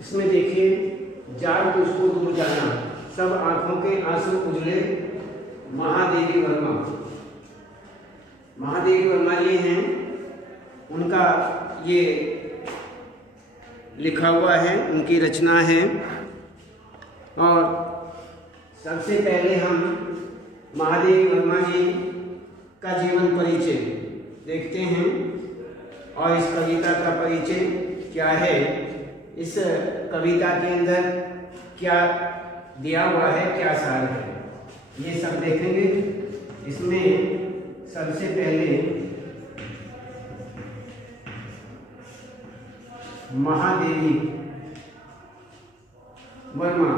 इसमें देखिए, जार तो उसको दूर जाना, सब आंखों के आंसू उजले, महादेवी वर्मा। महादेवी वर्मा ये हैं, उनका ये लिखा हुआ है, उनकी रचना है। और सबसे पहले हम महादेवी वर्मा जी का जीवन परिचय देखते हैं और इस कविता का परिचय क्या है, इस कविता के अंदर क्या दिया हुआ है, क्या सार है, ये सब देखेंगे। इसमें सबसे पहले महादेवी वर्मा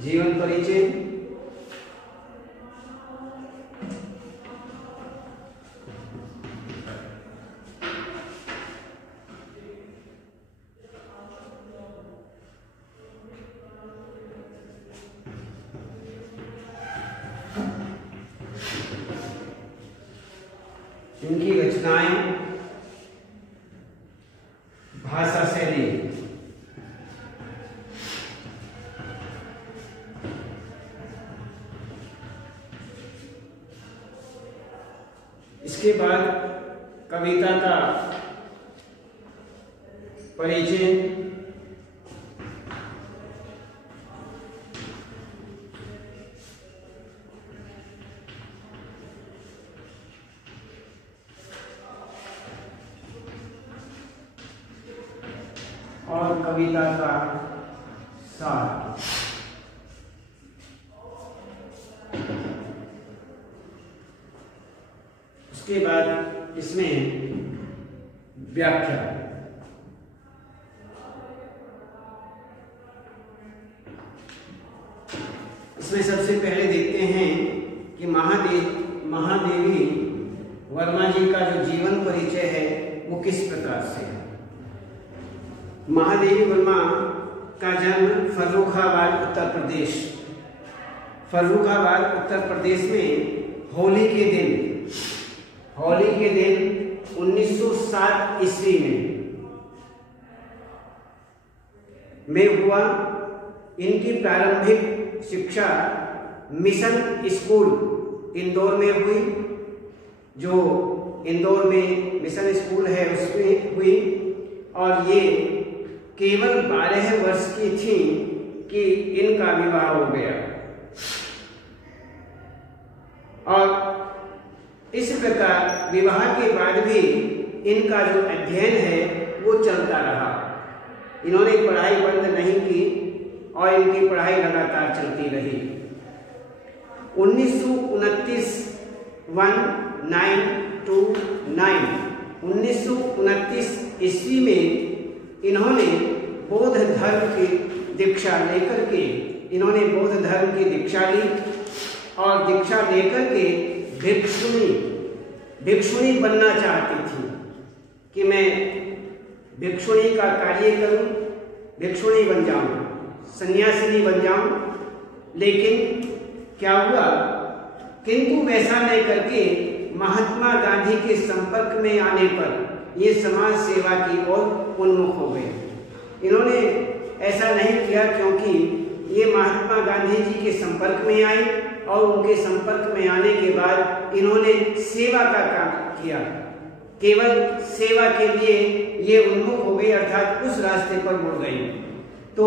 जीवन परिचय। इनकी रचनाएं, भाषा शैली, इसके बाद कविता का परिचय, और कविता का सार। उसके बाद इसमें व्याख्या। इसमें सबसे पहले देखते हैं कि महादेवी वर्मा जी का जो जीवन परिचय है वो किस प्रकार से है। महादेवी वर्मा का जन्म फर्रुखाबाद उत्तर प्रदेश में होली के दिन 1907 ईस्वी में हुआ। इनकी प्रारंभिक शिक्षा मिशन स्कूल इंदौर में हुई, जो इंदौर में मिशन स्कूल है उसमें हुई। और ये केवल 12 वर्ष की थी कि इनका विवाह हो गया। और इस प्रकार विवाह के बाद भी इनका जो अध्ययन है वो चलता रहा। इन्होंने पढ़ाई बंद नहीं की और इनकी पढ़ाई लगातार चलती रही। 1929 ईस्वी में इन्होंने बौद्ध धर्म की दीक्षा लेकर के और दीक्षा लेकर के भिक्षुणी बनना चाहती थी कि मैं भिक्षुणी का कार्य करूं, भिक्षुणी बन जाऊं, सन्यासिनी बन जाऊं। लेकिन क्या हुआ, किंतु वैसा नहीं करके महात्मा गांधी के संपर्क में आने पर ये समाज सेवा की ओर उन्मुख हो गए। इन्होंने ऐसा नहीं किया क्योंकि ये महात्मा गांधी जी के संपर्क में आई और उनके संपर्क में आने के बाद इन्होंने सेवा का काम किया। केवल सेवा के लिए ये उन्मुख हो गई, अर्थात उस रास्ते पर मुड़ गई। तो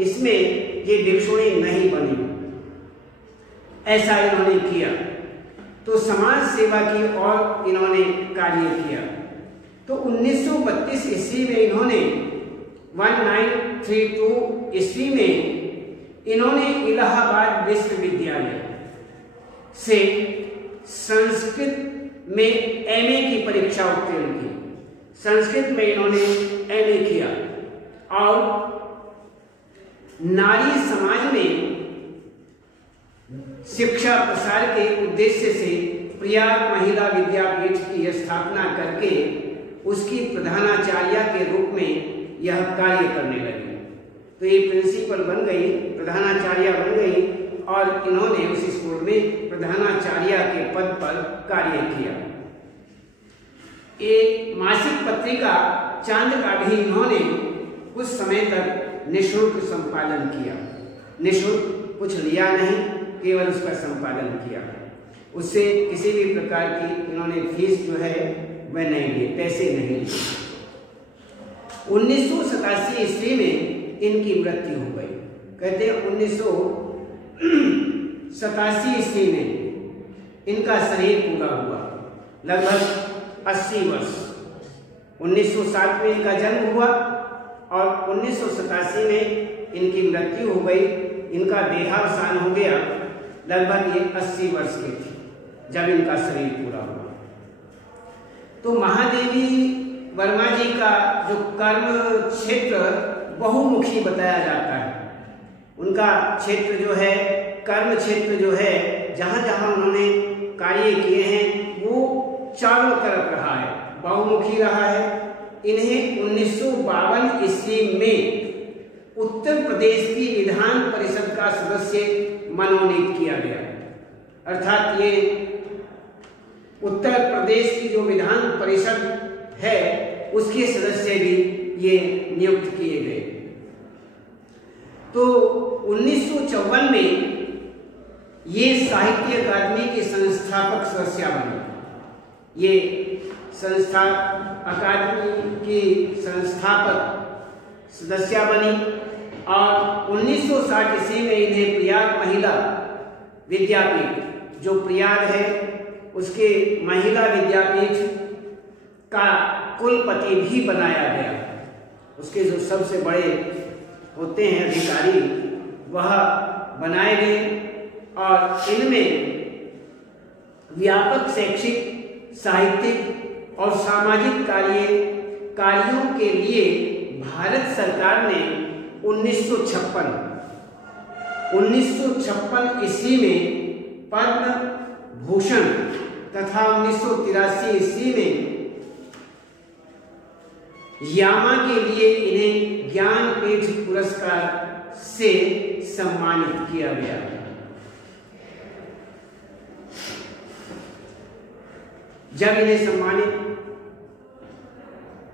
इसमें ये भिक्षुणी नहीं बनी, ऐसा इन्होंने किया। तो समाज सेवा की ओर इन्होंने कार्य किया। तो 1932 ईस्वी में इन्होंने 1932 ईस्वी में इन्होंने इलाहाबाद विश्वविद्यालय से संस्कृत में एमए की परीक्षा उत्तीर्ण की। संस्कृत में इन्होंने एमए किया और नारी समाज में शिक्षा प्रसार के उद्देश्य से प्रयाग महिला विद्यापीठ की स्थापना करके उसकी प्रधानाचार्य के रूप में यह कार्य करने लगी। तो ये प्रिंसिपल बन गई, प्रधानाचार्य बन गई और इन्होंने उस स्कूल में प्रधानाचार्य के पद पर कार्य किया। एक मासिक पत्रिका चांद का भी इन्होंने कुछ समय तक निःशुल्क संपादन किया। निःशुल्क कुछ लिया नहीं, केवल उसका संपादन किया। उससे किसी भी प्रकार की इन्होंने फीस जो है वह नहीं ली, पैसे नहीं लिए। 1987 ईस्वी में इनकी मृत्यु हो गई। कहते हैं 1987 ईस्वी में इनका शरीर पूरा हुआ, लगभग 80 वर्ष। 1907 में इनका जन्म हुआ और 1987 में इनकी मृत्यु हो गई। इनका देहावसान हो गया, लगभग ये 80 वर्ष के थे जब इनका शरीर पूरा हुआ। तो महादेवी वर्मा जी का जो कर्म क्षेत्र बहुमुखी बताया जाता है। उनका क्षेत्र जो है, कर्म क्षेत्र जो है, जहां जहां उन्होंने कार्य किए हैं वो चारों तरफ रहा है, बहुमुखी रहा है। इन्हें 1952 ईस्वी में उत्तर प्रदेश की विधान परिषद का सदस्य मनोनीत किया गया। अर्थात ये उत्तर प्रदेश की जो विधान परिषद है उसके सदस्य भी ये नियुक्त किए गए। तो 1954 में ये साहित्य अकादमी की संस्थापक सदस्य बनी। ये संस्था अकादमी की संस्थापक सदस्य बनी और 1960 ईस्वी में इन्हें प्रयाग महिला विद्यापीठ, जो प्रयाग है उसके महिला विद्यापीठ का कुलपति भी बनाया गया। उसके जो सबसे बड़े होते हैं अधिकारी वह बनाए गए और इनमें व्यापक शैक्षिक, साहित्यिक और सामाजिक कार्यों के लिए भारत सरकार ने 1956 ईस्वी में पद्म भूषण तथा 1983 ईस्वी में यामा के लिए इन्हें ज्ञानपीठ पुरस्कार से सम्मानित किया गया। जब इन्हें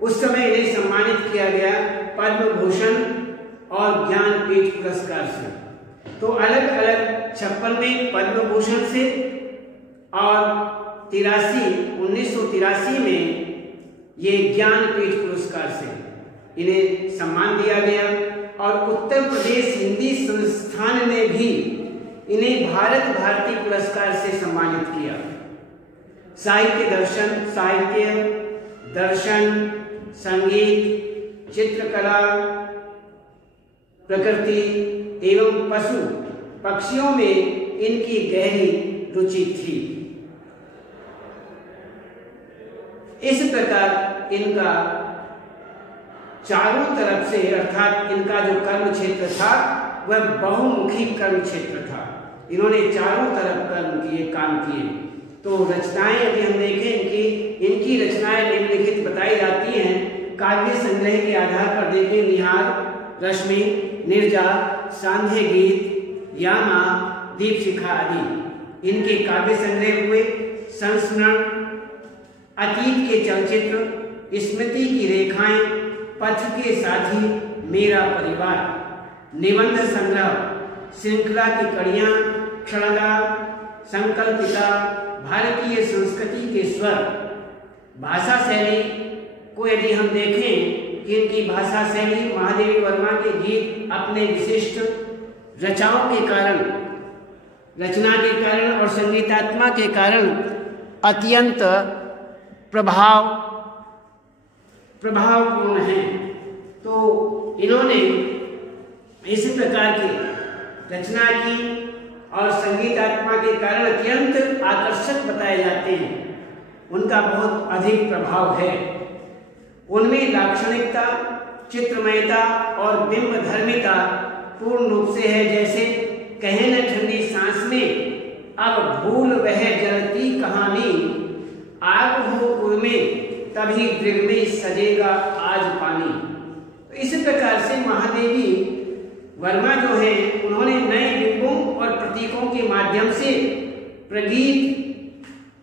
उस समय इन्हें सम्मानित किया गया पद्म भूषण और ज्ञानपीठ पुरस्कार से। तो अलग अलग 56 में पद्म भूषण से और 1983 में ये ज्ञानपीठ पुरस्कार से इन्हें सम्मान दिया गया। और उत्तर प्रदेश हिंदी संस्थान ने भी इन्हें भारत भारती पुरस्कार से सम्मानित किया। साहित्य दर्शन, संगीत, चित्रकला, प्रकृति एवं पशु पक्षियों में इनकी गहरी रुचि थी। इस प्रकार इनका चारों तरफ से, अर्थात इनका जो कर्म क्षेत्र था वह बहुमुखी कर्म क्षेत्र था। इन्होंने चारों तरफ काम किए। तो रचनाएं यदि हम देखें कि इनकी रचनाएं निम्नलिखित बताई जाती हैं। काव्य संग्रह के आधार पर देखें, निहार, रश्मि, निर्जा, सांध्य गीत, यामा, दीपशिखा आदि इनके काव्य संग्रह हुए। संस्मरण, अतीत के चलचित्र, स्मृति की रेखाएं, पथ के साथी, मेरा परिवार, निबंध संग्रह, श्रृंखला की कड़ियां, क्षणगा, संकल्पिता, भारतीय संस्कृति के स्वर। भाषा शैली को यदि हम देखें कि इनकी भाषा शैली, महादेवी वर्मा के गीत अपने विशिष्ट रचनाओं के कारण और संगीतात्मा के कारण अत्यंत प्रभावपूर्ण हैं। तो इन्होंने इस प्रकार की रचना की और संगीतात्मा के कारण अत्यंत आकर्षक बताए जाते हैं। उनका बहुत अधिक प्रभाव है। उनमें लाक्षणिकता, चित्रमयता और बिंब धर्मिता पूर्ण रूप से है। जैसे कहे न ठंडी सांस में अब भूल वह जलती कहानी, आग हो उनमें तभी दृढ़ में सजेगा आज पानी। तो इस प्रकार से महादेवी वर्मा जो है उन्होंने नए बिंबों और प्रतीकों के माध्यम से प्रगीत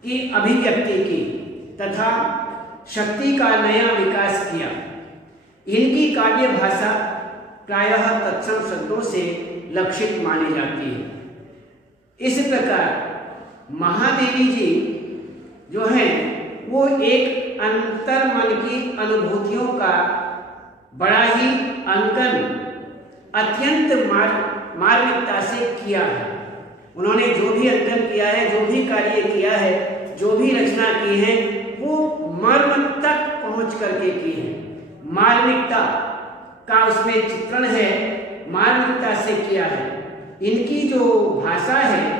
की अभिव्यक्ति की तथा शक्ति का नया विकास किया। इनकी काव्य भाषा प्रायः तत्सम शब्दों से लक्षित मानी जाती है। इस प्रकार महादेवी जी जो हैं वो एक अंतर्मन की अनुभूतियों का बड़ा ही अंकन अत्यंत मार्मिकता से किया है। उन्होंने जो भी अंकन किया है, जो भी कार्य किया है, जो भी रचना की है, वो मर्म तक पहुंच करके की है। मार्मिकता का उसमें चित्रण है, मार्मिकता से किया है। इनकी जो भाषा है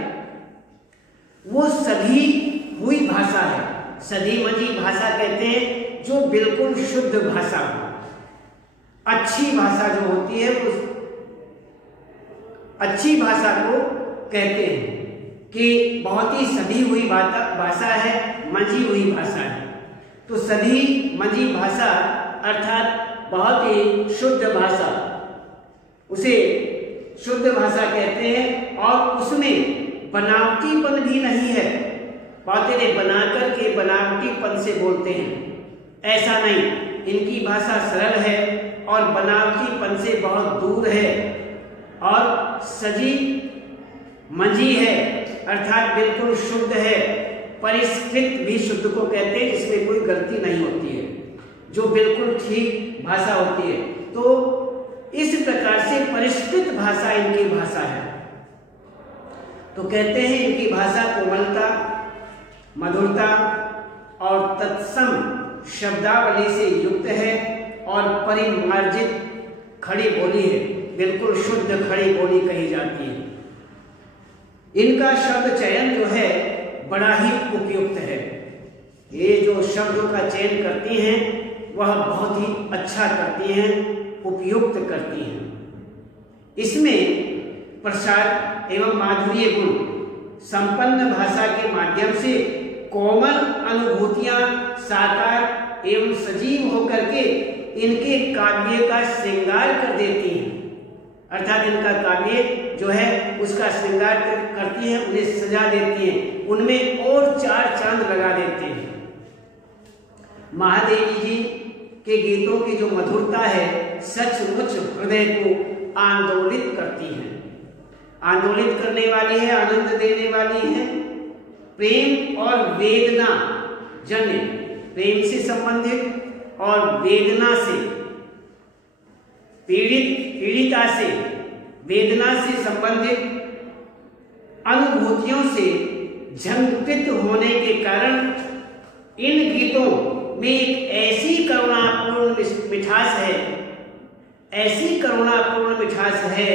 वो सधी हुई भाषा है। सधी मजी भाषा कहते हैं जो बिल्कुल शुद्ध भाषा हो। अच्छी भाषा जो होती है उस अच्छी भाषा को कहते हैं कि बहुत ही सधी हुई भाषा है, मजी हुई भाषा है। तो सधी मजी भाषा अर्थात बहुत ही शुद्ध भाषा, उसे शुद्ध भाषा कहते हैं। और उसमें बनावटीपन भी नहीं है। बातें बना करके बनावटीपन से बोलते हैं, ऐसा नहीं। इनकी भाषा सरल है और बनावटीपन से बहुत दूर है और सजी मजी है अर्थात बिल्कुल शुद्ध है। परिष्कृत भी शुद्ध को कहते हैं जिसमें कोई गलती नहीं होती है, जो बिल्कुल ठीक भाषा होती है। तो इस प्रकार से परिष्कृत भाषा इनकी भाषा है। तो कहते हैं इनकी भाषा कोमलता, मधुरता और तत्सम शब्दावली से युक्त है और परिमार्जित खड़ी बोली है, बिल्कुल शुद्ध खड़ी बोली कही जाती है। इनका शब्द चयन जो है बड़ा ही उपयुक्त है। ये जो शब्दों का चयन करती हैं वह बहुत ही अच्छा करती हैं, उपयुक्त करती हैं। इसमें प्रसाद एवं माधुर्य गुण संपन्न भाषा के माध्यम से कोमल अनुभूतियां साकार एवं सजीव होकर के इनके काव्य का श्रृंगार कर देती हैं। अर्थात इनका काव्य जो है उसका श्रृंगार करती हैं, उन्हें सजा देती हैं, उनमें और चार चांद लगा देते हैं। महादेवी जी के गीतों की जो मधुरता है सचमुच हृदय को आंदोलित करती है, आंदोलित करने वाली है, आनंद देने वाली है। प्रेम और वेदना जन्य, प्रेम से संबंधित और वेदना से पीड़िता से, वेदना से संबंधित अनुभूतियों से झंकृत होने के कारण इन गीतों में एक ऐसी करुणापूर्ण मिठास है, ऐसी करुणापूर्ण मिठास है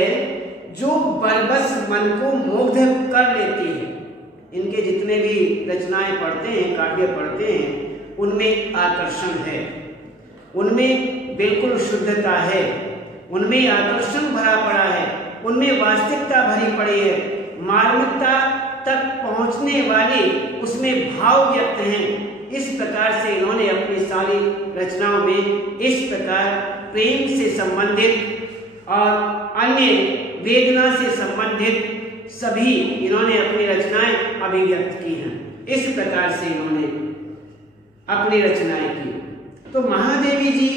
जो बरबस मन को मुग्ध कर लेती है। इनके जितने भी रचनाएं पढ़ते हैं, काव्य पढ़ते हैं, उनमें आकर्षण है, उनमें बिल्कुल शुद्धता है, उनमें आकर्षण भरा पड़ा है, उनमें वास्तविकता भरी पड़ी है, मार्मिकता तक पहुंचने वाले उसमें भाव व्यक्त हैं। इस प्रकार से इन्होंने अपनी सारी रचनाओं में इस प्रकार प्रेम से संबंधित और अन्य वेदना से संबंधित सभी इन्होंने अपनी रचनाएं अभिव्यक्त की हैं। इस प्रकार से इन्होंने अपनी रचनाएं की। तो महादेवी जी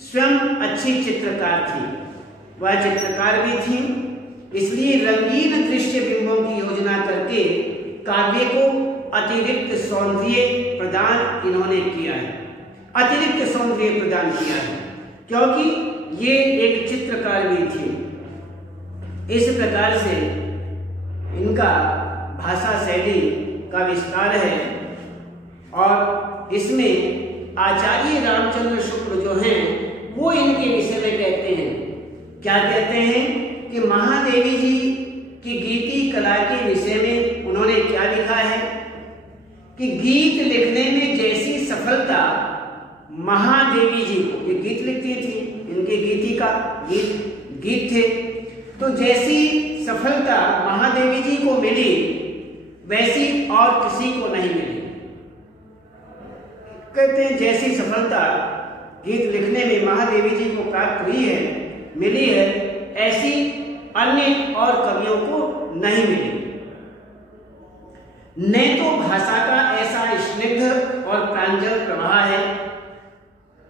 स्वयं अच्छी चित्रकार थी, वह चित्रकार भी थी, इसलिए रंगीन दृश्य बिंबों की योजना करके काव्य को अतिरिक्त सौंदर्य प्रदान इन्होंने किया है, अतिरिक्त सौंदर्य प्रदान किया है, क्योंकि ये एक चित्रकार भी थी। इस प्रकार से इनका भाषा शैली का विस्तार है और इसमें आचार्य रामचंद्र शुक्ल जो हैं वो इनके विषय में कहते हैं, क्या कहते हैं कि महादेवी जी की गीति कला के विषय में उन्होंने क्या लिखा है कि गीत लिखने में जैसी सफलता महादेवी जी को, ये गीत लिखती थी, इनके गीति का गीत थे, तो जैसी सफलता महादेवी जी को मिली वैसी और किसी को नहीं मिली। कहते हैं जैसी सफलता गीत लिखने में महादेवी जी को प्राप्त हुई है, मिली है, ऐसी अन्य और कवियों को नहीं मिली। न तो भाषा का ऐसा स्निग्ध और प्रांजल प्रवाह है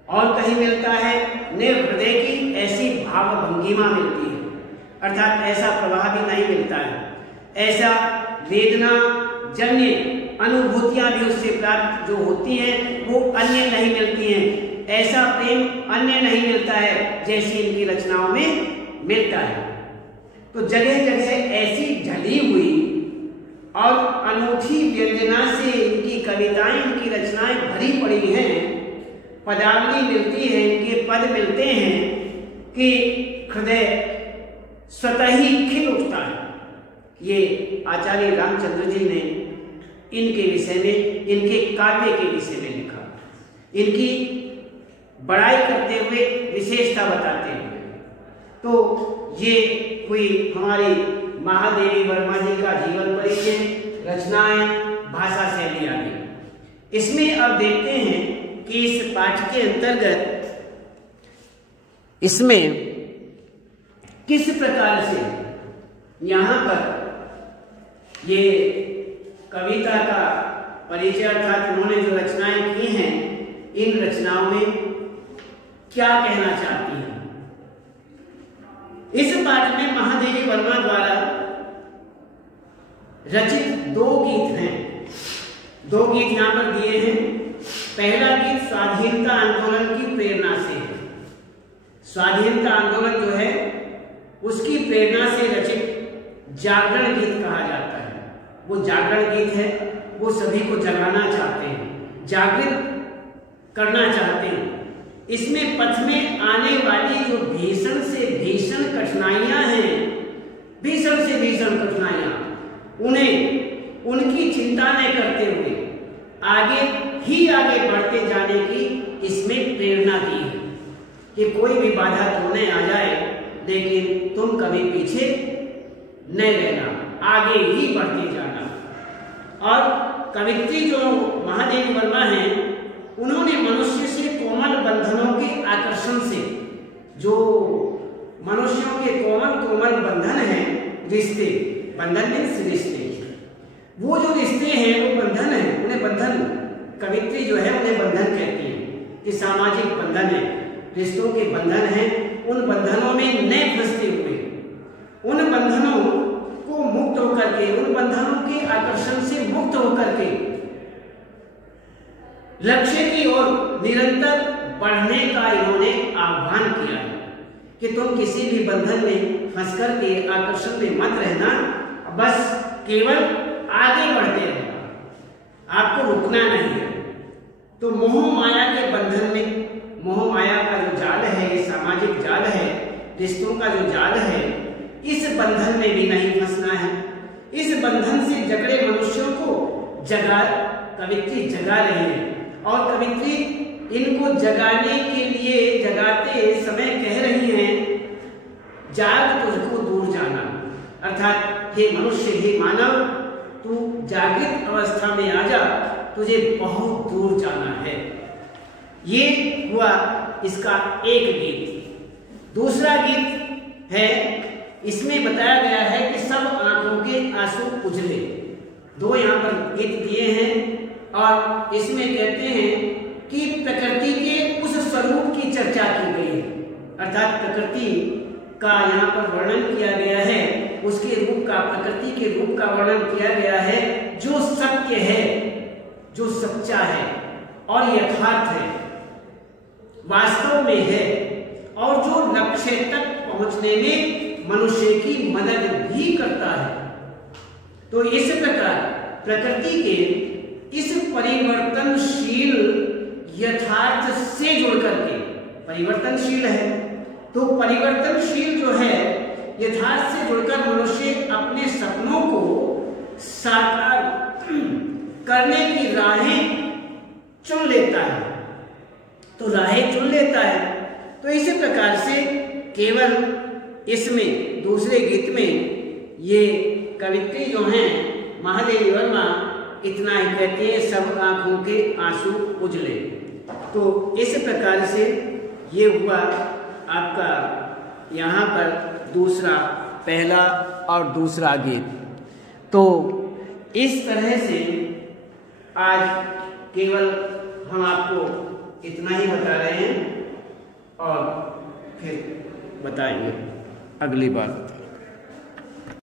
और कहीं मिलता है, न हृदय की ऐसी भाव भंगिमा मिलती है, अर्थात ऐसा प्रवाह भी नहीं मिलता है। ऐसा वेदना जन्य अनुभूतियां भी उससे प्राप्त जो होती हैं वो अन्य नहीं मिलती हैं। ऐसा प्रेम अन्य नहीं मिलता है जैसी इनकी रचनाओं में मिलता है। तो जगह जगह ऐसी ढली हुई और अनूठी व्यंजना से इनकी कविताएं, इनकी रचनाएं भरी पड़ी हैं। पदावली मिलती है, इनके पद मिलते हैं कि हृदय स्वतः ही खिल उठता है। ये आचार्य रामचंद्र जी ने इनके विषय में, इनके काव्य के विषय में लिखा, इनकी बड़ाई करते हुए, विशेषता बताते हुए। तो ये हुई हमारी महादेवी वर्मा जी का जीवन परिचय, रचनाएं, भाषा शैली आदि। इसमें अब देखते हैं कि इस पाठ के अंतर्गत इसमें किस प्रकार से यहाँ पर ये कविता का परिचय अर्थात उन्होंने जो रचनाएं की हैं, इन रचनाओं में क्या कहना चाहती हैं। इस पाठ में महादेवी वर्मा द्वारा रचित 2 गीत हैं। 2 गीत यहां पर दिए हैं। पहला गीत स्वाधीनता आंदोलन की प्रेरणा से है। स्वाधीनता आंदोलन जो है उसकी प्रेरणा से रचित जागरण गीत कहा जाता है। वो जागरण गीत है, वो सभी को जगाना चाहते हैं, जागृत करना चाहते हैं। इसमें पथ में आने वाली जो भीषण से भीषण कठिनाइयां हैं, भीषण से भीषण कठिनाइयां, उन्हें उनकी चिंता न करते हुए आगे ही आगे बढ़ते जाने की इसमें प्रेरणा दी है कि कोई भी बाधा तुमने आ जाए लेकिन तुम कभी पीछे न रहना, आगे ही बढ़ते जाना। और कवित्री जो महादेवी वर्मा हैं, उन्होंने मनुष्य से कोमल बंधनों के आकर्षण से, जो मनुष्यों के कोमल बंधन हैं, रिश्ते, बंधन में रिश्ते, वो जो रिश्ते हैं वो बंधन है, उन्हें बंधन, कवित्री जो है उन्हें बंधन कहती है कि सामाजिक बंधन है, रिश्तों के बंधन हैं। उन बंधनों में न फंसते हुए, उन बंधनों को मुक्त होकर के, उन बंधनों के आकर्षण से मुक्त होकर के लक्ष्य की ओर निरंतर बढ़ने का इन्होंने आह्वान किया है कि तुम किसी भी बंधन में फंस करके आकर्षण में मत रहना, बस केवल आगे बढ़ते रहना, आपको रुकना नहीं है। तो मोह माया के बंधन में, मोह माया का जो जाल है, ये सामाजिक जाल है, रिश्तों का जो जाल है, इस बंधन में भी नहीं फंसना है। इस बंधन से जकड़े मनुष्यों को कवित्री जगा रही है और कवित्री इनको जगाने के लिए, जगाते समय कह रही हैं, जाग तुझको दूर जाना, अर्थात हे मनुष्य, हे मानव, तू जागृत अवस्था में आ जा, तुझे बहुत दूर जाना है। ये हुआ इसका एक गीत। दूसरा गीत है, इसमें बताया गया है कि सब आंखों के आंसू उजले। 2 यहाँ पर गीत दिए हैं और इसमें कहते हैं कि प्रकृति के उस स्वरूप की चर्चा की गई है, अर्थात प्रकृति का यहाँ पर वर्णन किया गया है, उसके रूप का, प्रकृति के रूप का वर्णन किया गया है जो सत्य है, जो सच्चा है और यथार्थ है, वास्तव में है, और जो लक्ष्य तक पहुंचने में मनुष्य की मदद भी करता है। तो इस प्रकार प्रकृति के इस परिवर्तनशील यथार्थ से जुड़ करके, परिवर्तनशील है तो परिवर्तनशील जो है यथार्थ से जुड़कर मनुष्य अपने सपनों को साकार करने की राहें चुन लेता है। तो राहें चुन लेता है। तो इसी प्रकार से केवल इसमें दूसरे गीत में ये कवित्री जो हैं महादेवी वर्मा इतना ही कहती है, सब आंखों के आंसू उजले। तो इस प्रकार से ये हुआ आपका यहाँ पर दूसरा, पहला और दूसरा गीत। तो इस तरह से आज केवल हम आपको इतना ही बता रहे हैं और फिर बताएंगे अगली बार।